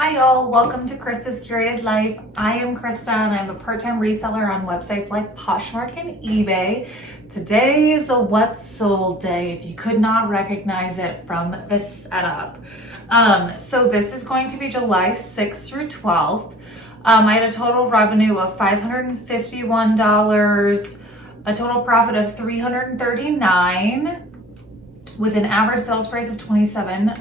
Hi y'all, welcome to Krista's Curated Life. I am Krista and I'm a part-time reseller on websites like Poshmark and eBay. Today is a what's sold day, if you could not recognize it from the setup. So this is going to be July 6th through 12th. I had a total revenue of $551, a total profit of $339 with an average sales price of 57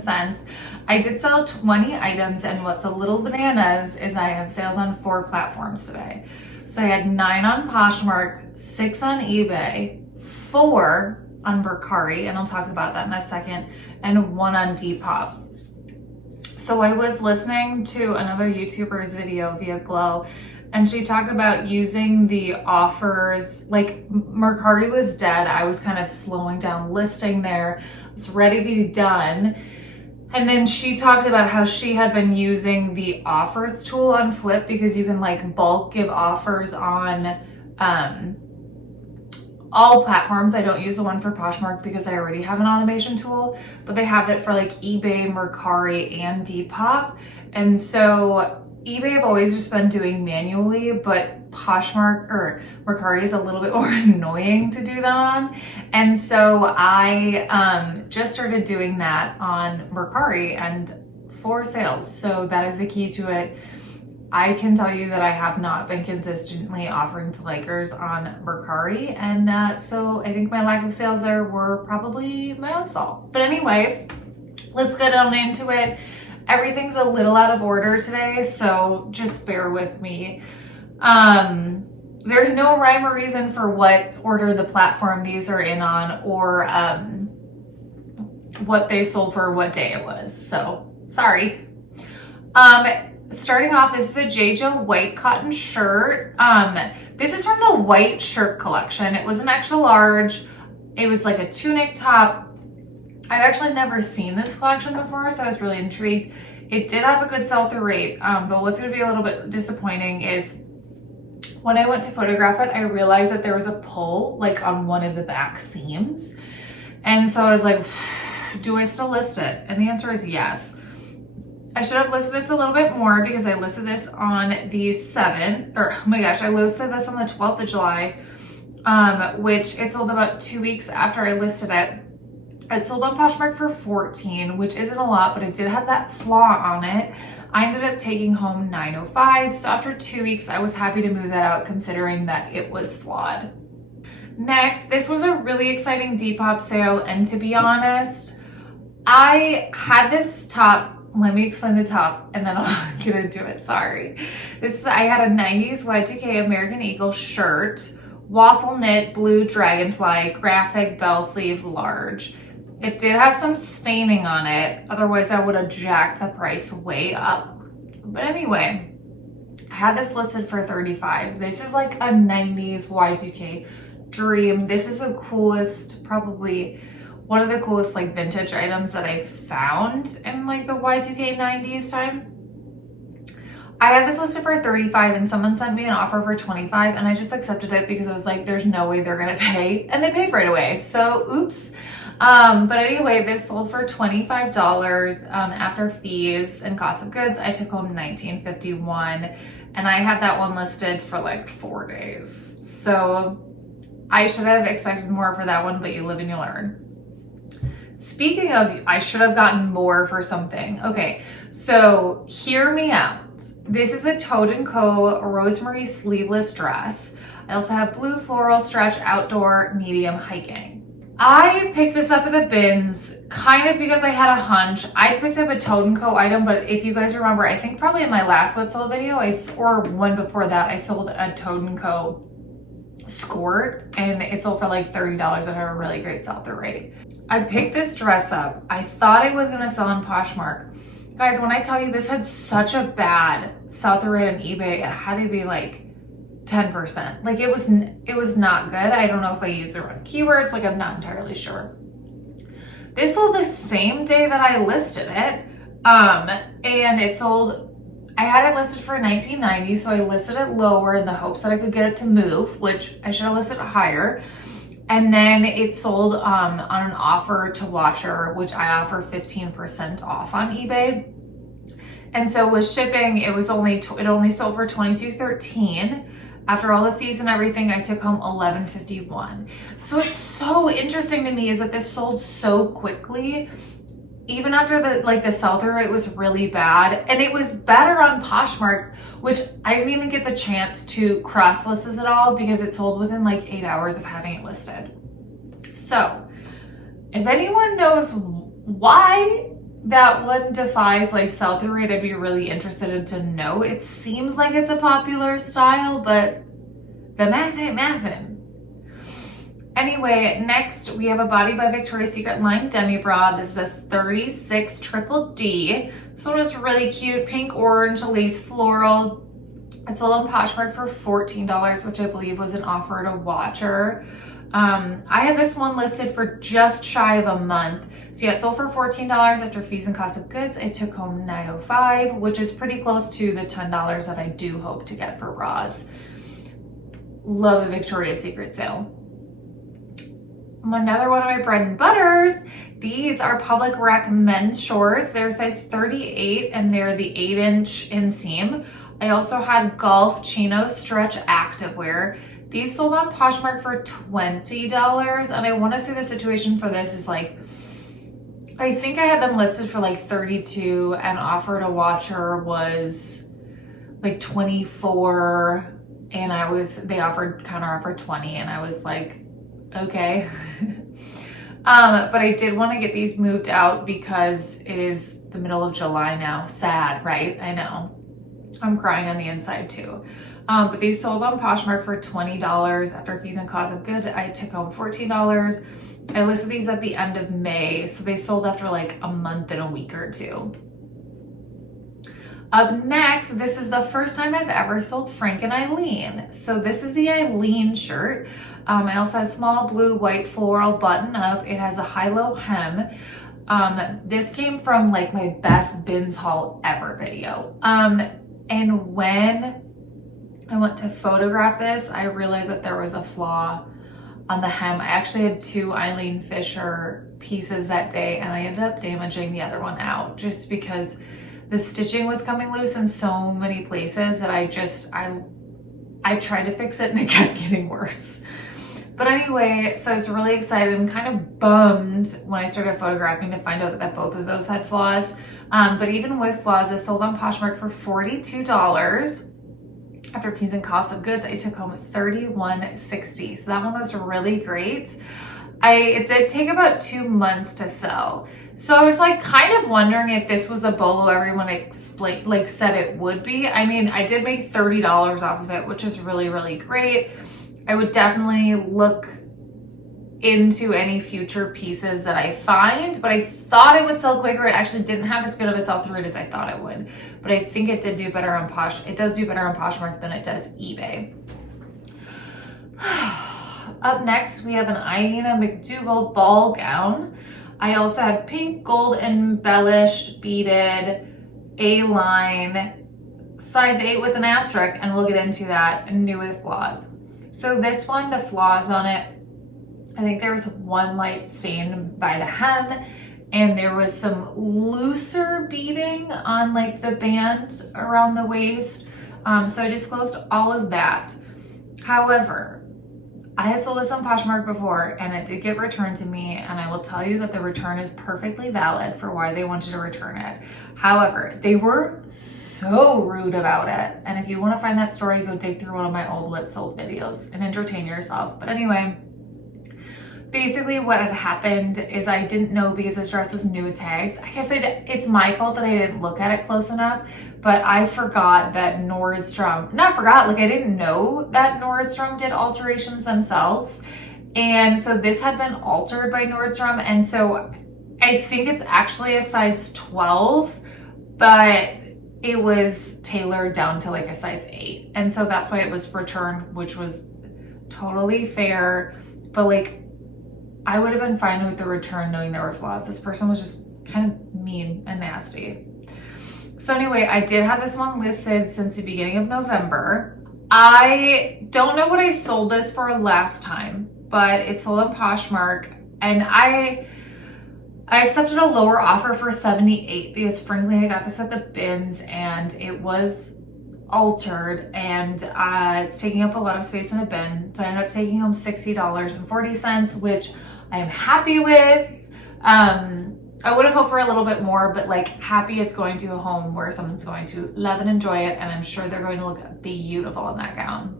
cents. I did sell 20 items, and what's a little bananas is I have sales on 4 platforms today. So I had 9 on Poshmark, 6 on eBay, 4 on Mercari, and I'll talk about that in a second, and 1 on Depop. So I was listening to another YouTuber's video via Glow, and she talked about using the offers, like Mercari was dead. I was kind of slowing down listing there. I was ready to be done. And then she talked about how she had been using the offers tool on FLYP because you can like bulk give offers on all platforms. I don't use the one for Poshmark because I already have an automation tool, but they have it for like eBay, Mercari, and Depop. And so eBay I've always just been doing manually, but Poshmark or Mercari is a little bit more annoying to do that on. And so I just started doing that on Mercari and for sales. So that is the key to it. I can tell you that I have not been consistently offering to likers on Mercari. And so I think my lack of sales there were probably my own fault. But anyway, let's get on into it. Everything's a little out of order today, so just bear with me. There's no rhyme or reason for what order the platform these are in on or what they sold for what day it was, so sorry. Starting off, this is a JJ white cotton shirt. This is from the white shirt collection. It was an extra large. It was like a tunic top. I've actually never seen this collection before, so I was really intrigued. It did have a good sell-through rate, but what's going to be a little bit disappointing is when I went to photograph it, I realized that there was a pull like on one of the back seams. And so I was like, do I still list it? And the answer is yes. I should have listed this a little bit more because I listed this on the 7th, or oh my gosh, I listed this on the 12th of July, which it sold about 2 weeks after I listed it. It sold on Poshmark for $14, which isn't a lot, but it did have that flaw on it. I ended up taking home $905, so after 2 weeks, I was happy to move that out considering that it was flawed. Next, this was a really exciting Depop sale, and to be honest, I had this top. Let me explain the top and then I'll get into it, sorry. I had a 90s Y2K American Eagle shirt, waffle knit, blue dragonfly, graphic bell sleeve, large. It did have some staining on it, otherwise I would have jacked the price way up. But anyway, I had this listed for $35. This is like a 90s Y2K dream. This is the coolest, probably one of the coolest like vintage items that I've found in like the Y2K 90s time. I had this listed for $35 and someone sent me an offer for $25 and I just accepted it because I was like, there's no way they're gonna pay, and they paid right away. So oops. But anyway, this sold for $25 after fees and cost of goods. I took home $19.51 and I had that one listed for like 4 days. So I should have expected more for that one, but you live and you learn. Speaking of, I should have gotten more for something. Okay, so hear me out. This is a Toad & Co. Rosemary sleeveless dress. I also have blue floral stretch outdoor medium hiking. I picked this up at the bins kind of because I had a hunch. I picked up a Toad & Co. item, but if you guys remember, I think probably in my last What Sold video, or one before that, I sold a Toad & Co. skirt and it sold for like $30 and had a really great sell-through rate. I picked this dress up. I thought it was gonna sell on Poshmark. Guys, when I tell you this had such a bad sell-through rate on eBay, it had to be like 10%. Like it was not good. I don't know if I used the wrong keywords, like I'm not entirely sure. This sold the same day that I listed it. And it sold, I had it listed for $19.90, so I listed it lower in the hopes that I could get it to move, which I should have listed it higher. And then it sold on an offer to Watcher, which I offer 15% off on eBay. And so with shipping, it only sold for $22.13. After all the fees and everything, I took home $11.51. So it's so interesting to me is that this sold so quickly. Even after the sell-through rate was really bad, and it was better on Poshmark, which I didn't even get the chance to cross-list this at all because it sold within like 8 hours of having it listed. So if anyone knows why that one defies like sell-through rate, I'd be really interested to know. It seems like it's a popular style, but the math ain't mathin'. Anyway, next we have a Body by Victoria's Secret line demi bra. This is a 36 triple D. This one was really cute, pink, orange, lace, floral. It's sold on Poshmark for $14, which I believe was an offer to Watcher. I had this one listed for just shy of a month. So yeah, it sold for $14 after fees and cost of goods. I took home $9.05, which is pretty close to the $10 that I do hope to get for bras. Love a Victoria's Secret sale. Another one of my bread and butters. These are Public Rec men's shorts. They're size 38 and they're the 8-inch inseam. I also had golf chino stretch activewear. These sold on Poshmark for $20, and I want to say the situation for this is like, I think I had them listed for like $32 and offer to Watcher was like $24, and they counter offered $20, and I was like, okay. But I did want to get these moved out because it is the middle of July now. Sad, right? I know. I'm crying on the inside too. But these sold on Poshmark for $20 after fees and cost of goods. I took home $14. I listed these at the end of May, so they sold after like a month and a week or two. Up next, this is the first time I've ever sold Frank and Eileen. So this is the Eileen shirt. I also have small blue, white floral button up. It has a high-low hem. This came from like my best bins haul ever video. And when I went to photograph this, I realized that there was a flaw on the hem. I actually had 2 Eileen Fisher pieces that day, and I ended up damaging the other one out just because the stitching was coming loose in so many places that I tried to fix it and it kept getting worse. But anyway, so I was really excited and kind of bummed when I started photographing to find out that both of those had flaws. But even with flaws, it sold on Poshmark for $42. After fees and cost of goods, I took home $31.60. So that one was really great. It did take about 2 months to sell. So I was like kind of wondering if this was a bolo everyone said it would be. I mean, I did make $30 off of it, which is really, really great. I would definitely look into any future pieces that I find, but I thought it would sell quicker. It actually didn't have as good of a sell-through rate as I thought it would, but I think it did do better on It does do better on Poshmark than it does eBay. Up next, we have an Ina McDougall ball gown. I also have pink, gold embellished, beaded, A-line, size 8 with an asterisk, and we'll get into that, new with flaws. So this one, the flaws on it, I think there was one light stain by the hem, and there was some looser beading on like the band around the waist. So I disclosed all of that. However, I had sold this on Poshmark before and it did get returned to me, and I will tell you that the return is perfectly valid for why they wanted to return it. However, they were so rude about it. And if you want to find that story, go dig through one of my old what sold videos and entertain yourself. But anyway, basically what had happened is I didn't know because this dress was new with tags. I guess it's my fault that I didn't look at it close enough, but I forgot that I didn't know that Nordstrom did alterations themselves. And so this had been altered by Nordstrom. And so I think it's actually a size 12, but it was tailored down to like a size 8. And so that's why it was returned, which was totally fair. But like, I would have been fine with the return knowing there were flaws. This person was just kind of mean and nasty. So anyway, I did have this one listed since the beginning of November. I don't know what I sold this for last time. but it sold on Poshmark, and I accepted a lower offer for $78 because frankly I got this at the bins and it was altered, and it's taking up a lot of space in a bin. So I ended up taking home $60.40, which I am happy with. I would have hoped for a little bit more, but like happy it's going to a home where someone's going to love and enjoy it, and I'm sure they're going to look beautiful in that gown.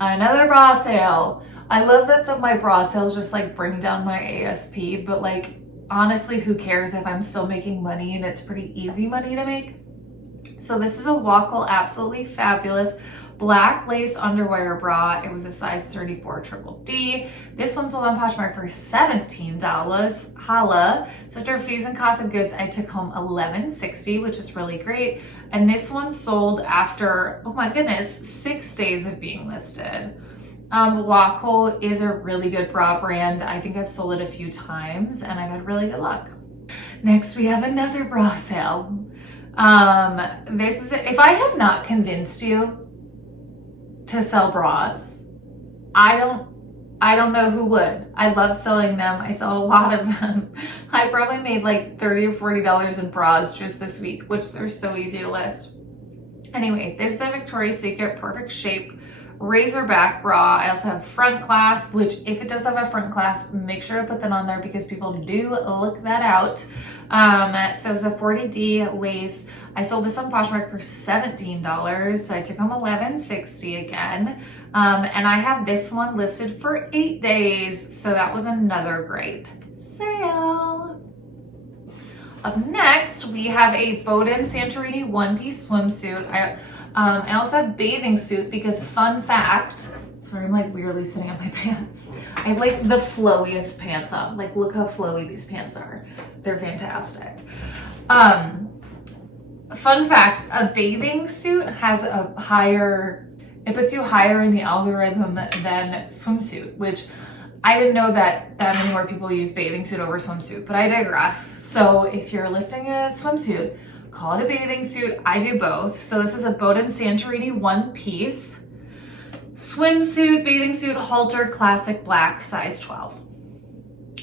Another bra sale. I love that my bra sales just like bring down my ASP, but like honestly, who cares if I'm still making money and it's pretty easy money to make? So this is a Wackle Absolutely Fabulous black lace underwire bra. It was a size 34 triple D. This one sold on Poshmark for $17. Holla. So after fees and cost of goods, I took home $11.60, which is really great. And this one sold after, oh my goodness, 6 days of being listed. Wackle is a really good bra brand. I think I've sold it a few times and I've had really good luck. Next, we have another bra sale. This is, if I have not convinced you to sell bras, I don't know who would. I love selling them. I sell a lot of them. I probably made like $30 or $40 in bras just this week, which they're so easy to list. Anyway, this is a Victoria's Secret Perfect Shape razor back bra. I also have front clasp, which if it does have a front clasp, make sure to put that on there because people do look that out. So it's a 40D lace. I sold this on Poshmark for $17, so I took home $11.60 again. And I have this one listed for 8 days, so that was another great sale. Up next, we have a Bowden Santorini one-piece swimsuit. I also have bathing suit because fun fact, sorry, I'm like weirdly sitting on my pants. I have like the flowiest pants on. Like look how flowy these pants are. They're fantastic. Fun fact, a bathing suit has a higher, it puts you higher in the algorithm than swimsuit, which I didn't know that many more people use bathing suit over swimsuit, but I digress. So if you're listing a swimsuit, call it a bathing suit. I do both. So this is a Bowden Santorini one piece swimsuit, bathing suit, halter, classic black, size 12.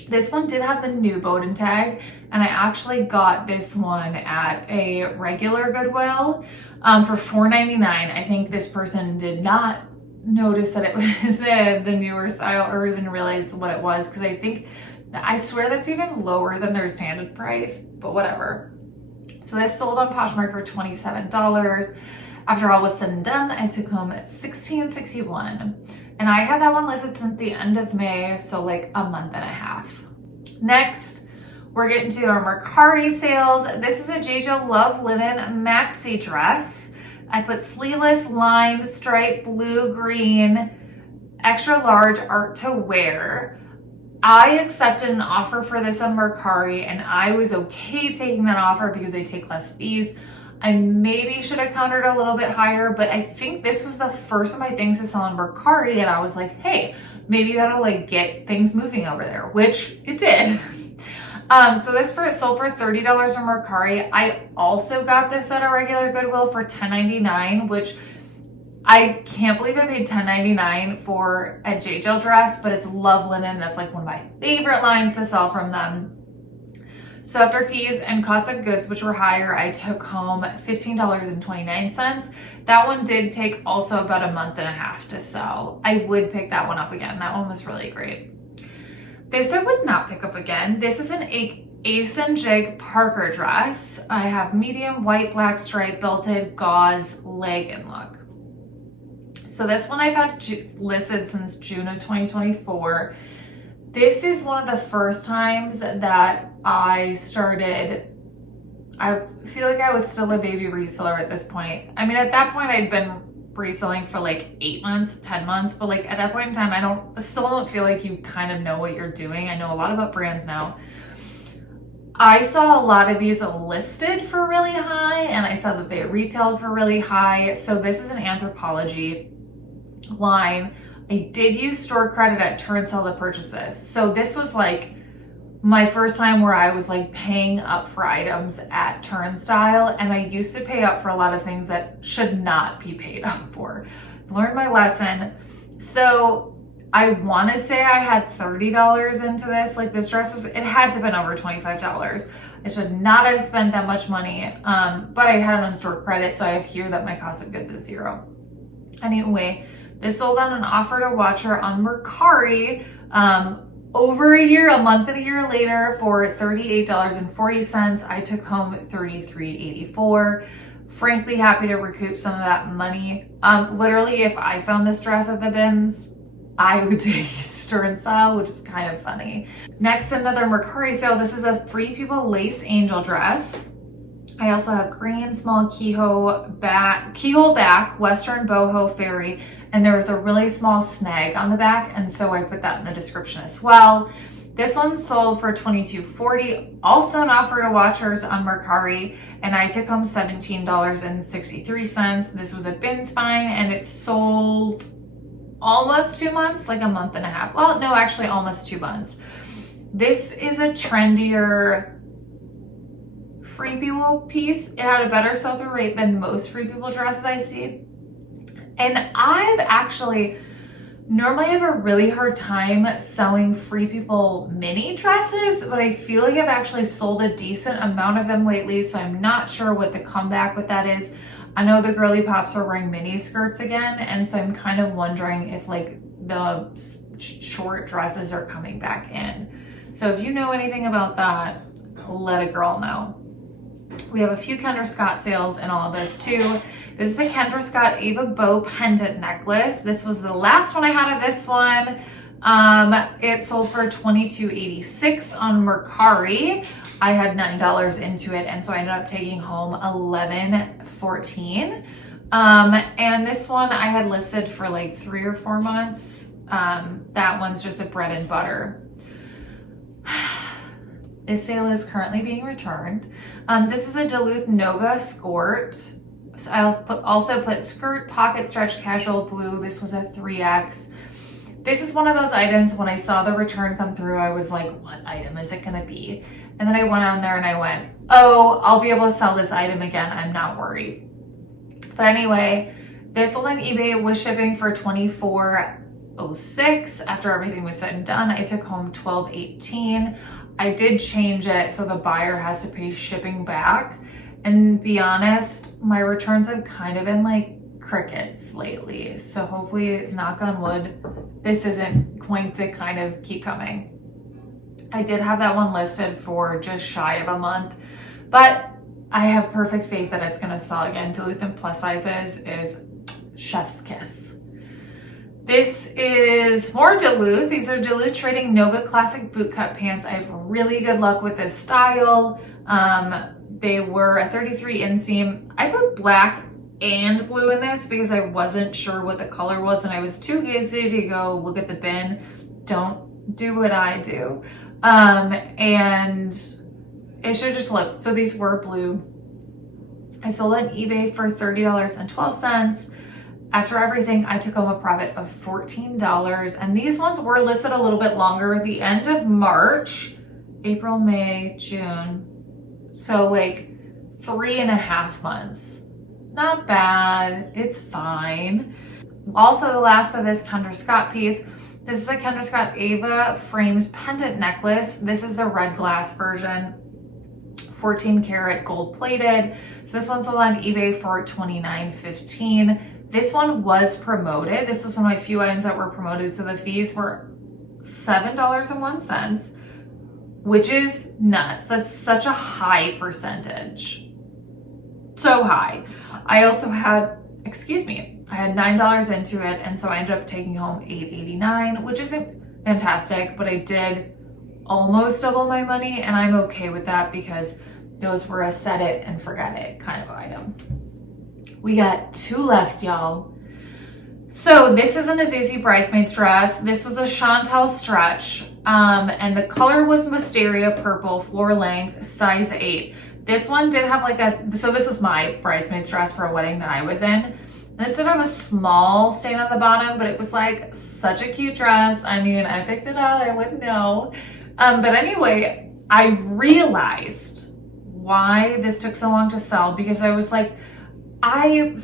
This one did have the new Bowden tag, and I actually got this one at a regular Goodwill for $4.99. I think this person did not notice that it was the newer style or even realize what it was, because I swear that's even lower than their standard price, but whatever. So this sold on Poshmark for $27. After all was said and done, I took home $16.61. And I had that one listed since the end of May, so like a month and a half. Next, we're getting to our Mercari sales. This is a JJ Love Linen maxi dress. I put sleeveless, lined, striped, blue, green, extra large, art to wear. I accepted an offer for this on Mercari, and I was okay taking that offer because they take less fees. I maybe should have countered a little bit higher, but I think this was the first of my things to sell on Mercari, and I was like, hey, maybe that'll like get things moving over there, which it did. So this sold for $30 on Mercari. I also got this at a regular Goodwill for $10.99, which I can't believe I paid $10.99 for a JJ dress, but it's Love Linen. That's like one of my favorite lines to sell from them. So after fees and cost of goods, which were higher, I took home $15.29. That one did take also about a month and a half to sell. I would pick that one up again. That one was really great. This I would not pick up again. This is an Ace and Jig Parker dress. I have medium white, black stripe, belted, gauze, legging look. So this one I've had listed since June of 2024. This is one of the first times that I feel like I was still a baby reseller at this point. I mean, at that point I'd been reselling for like 8 months, 10 months, but like at that point in time, I still don't feel like you kind of know what you're doing. I know a lot about brands now. I saw a lot of these listed for really high, and I saw that they retailed for really high. So this is an Anthropologie line. I did use store credit at Turnstile to purchase this. So this was like my first time where I was like paying up for items at Turnstile, and I used to pay up for a lot of things that should not be paid up for. Learned my lesson. So I want to say I had $30 into this. Like this dress it had to have been over $25. I should not have spent that much money, but I had it on store credit, so I have here that my cost of goods is 0. Anyway, this sold on an offer to watcher on Mercari over a month and a year later for $38.40. I took home $33.84. Frankly, happy to recoup some of that money. Literally, if I found this dress at the bins, I would take it store style, which is kind of funny. Next, another Mercari sale. This is a Free People lace angel dress. I also have green, small keyhole back, Western boho fairy, and there was a really small snag on the back, and so I put that in the description as well. This one sold for $22.40, also an offer to watchers on Mercari, and I took home $17.63. This was a bin spine, and it sold almost 2 months, like a month and a half. Well, no, actually almost 2 months. This is a trendier Free People piece. It had a better sell-through rate than most Free People dresses I see. And I've actually normally have a really hard time selling Free People mini dresses, but I feel like I've actually sold a decent amount of them lately, so I'm not sure what the comeback with that is. I know the girly pops are wearing mini skirts again, and so I'm kind of wondering if like the short dresses are coming back in. So if you know anything about that, let a girl know. We have a few Kendra Scott sales in all of this too. This is a Kendra Scott Ava Bow pendant necklace. This was the last one I had of this one. It sold for $22.86 on Mercari. I had $9 into it, and so I ended up taking home $11.14. And this one I had listed for like 3 or 4 months. That one's just a bread and butter. This sale is currently being returned. This is a Duluth Noga skirt. So I'll also put skirt, pocket stretch, casual blue. This was a 3X. This is one of those items when I saw the return come through, I was like, what item is it gonna be? And then I went on there and I went, oh, I'll be able to sell this item again. I'm not worried. But anyway, this sold on eBay with shipping for $24.06. After everything was said and done, I took home $12.18. I did change it so the buyer has to pay shipping back. And be honest, my returns have kind of been like crickets lately. So hopefully, knock on wood, this isn't going to kind of keep coming. I did have that one listed for just shy of a month, but I have perfect faith that it's gonna sell again. Duluth and plus sizes is chef's kiss. This is more Duluth. These are Duluth Trading Noga Classic Bootcut Pants. I have really good luck with this style. They were a 33 inseam. I put black and blue in this because I wasn't sure what the color was and I was too lazy to go look at the bin. Don't do what I do. And it should just look. So these were blue. I sold on eBay for $30.12. After everything, I took home a profit of $14. And these ones were listed a little bit longer. The end of March, April, May, June. So like 3.5 months. Not bad. It's fine. Also, the last of this Kendra Scott piece. This is a Kendra Scott Ava Frames pendant necklace. This is the red glass version. 14 karat gold plated. So this one sold on eBay for $29.15. This one was promoted. This was one of my few items that were promoted. So the fees were $7.01. Which is nuts. That's such a high percentage. So high. I also had, I had $9 into it, and so I ended up taking home $8.89, which isn't fantastic, but I did almost double my money, and I'm okay with that because those were a set it and forget it kind of item. We got 2 left, y'all. So this isn't a Zazie bridesmaid's dress. This was a Chantel stretch, and the color was Wisteria purple, floor length, size 8. This one did have like so this was my bridesmaid's dress for a wedding that I was in. And this did have a small stain on the bottom, but it was like such a cute dress. I mean, I picked it out, I wouldn't know. But anyway, I realized why this took so long to sell because I was like, I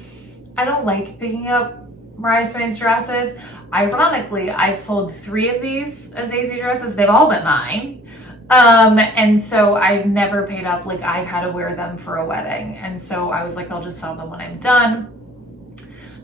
don't like picking up bridesmaids dresses. Ironically, I sold 3 of these Azazi dresses. They've all been mine. And so I've never paid up, like I've had to wear them for a wedding. And so I was like, I'll just sell them when I'm done.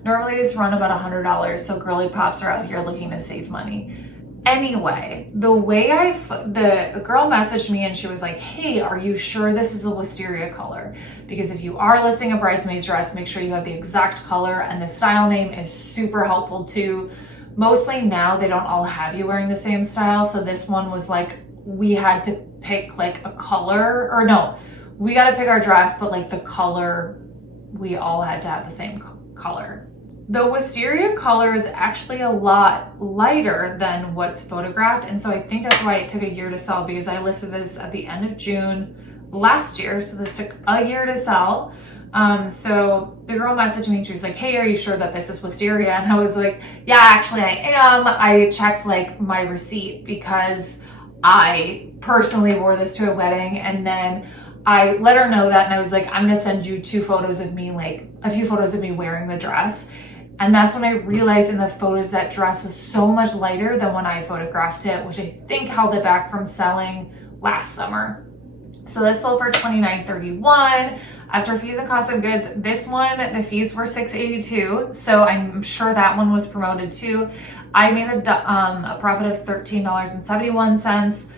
Normally these run about $100. So girly pops are out here looking to save money. Anyway, the way the girl messaged me and she was like, hey, are you sure this is a wisteria color? Because if you are listing a bridesmaid's dress, make sure you have the exact color, and the style name is super helpful too. Mostly now they don't all have you wearing the same style. So this one was like, we had to pick like a color, or no, we got to pick our dress, but like the color, we all had to have the same color. The wisteria color is actually a lot lighter than what's photographed. And so I think that's why it took a year to sell, because I listed this at the end of June last year. So this took a year to sell. So the girl messaged me and she was like, hey, are you sure that this is wisteria? And I was like, yeah, actually I am. I checked like my receipt because I personally wore this to a wedding, and then I let her know that, and I was like, I'm gonna send you 2 photos of me, like a few photos of me wearing the dress. And that's when I realized in the photos that dress was so much lighter than when I photographed it, which I think held it back from selling last summer. So this sold for $29.31 after fees and cost of goods. This one, the fees were $6.82, so I'm sure that one was promoted too. I made a profit of $13.71.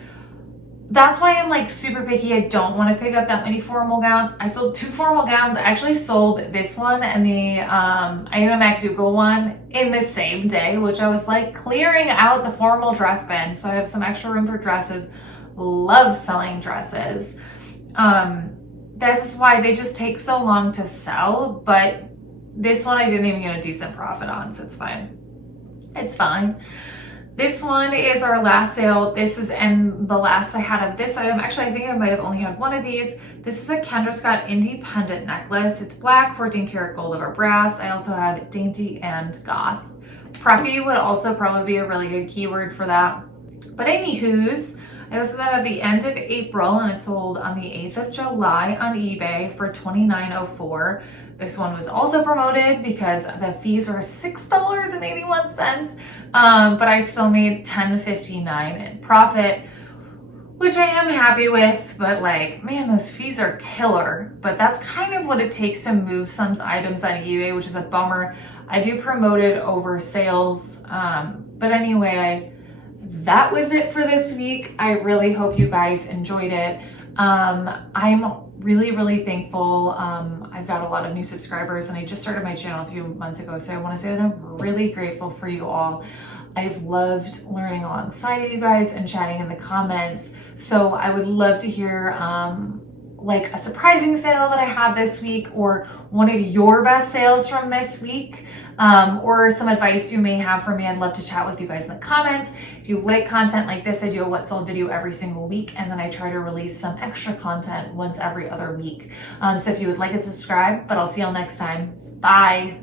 That's why I'm like super picky. I don't want to pick up that many formal gowns. I sold 2 formal gowns. I actually sold this one and the Anna MacDougall one in the same day, which I was like clearing out the formal dress bin. So I have some extra room for dresses. Love selling dresses. This is why they just take so long to sell. But this one I didn't even get a decent profit on, so it's fine. It's fine. This one is our last sale. This is the last I had of this item. Actually, I think I might have only had one of these. This is a Kendra Scott Independent necklace. It's black, 14 karat gold over brass. I also have dainty and goth. Preppy would also probably be a really good keyword for that. But anywho's, I listed that at the end of April and it sold on the 8th of July on eBay for $29.04. This one was also promoted because the fees were $6.81. But I still made $10.59 in profit, which I am happy with. But like, man, those fees are killer. But that's kind of what it takes to move some items on eBay, which is a bummer. I do promote it over sales. But anyway, that was it for this week. I really hope you guys enjoyed it. I'm really thankful. I've got a lot of new subscribers and I just started my channel a few months ago. So I want to say that I'm really grateful for you all. I've loved learning alongside of you guys and chatting in the comments. So I would love to hear like a surprising sale that I had this week, or one of your best sales from this week, or some advice you may have for me. I'd love to chat with you guys in the comments. If you like content like this, I do a what sold video every single week, and then I try to release some extra content once every other week. So if you would like it, subscribe, but I'll see y'all next time. Bye.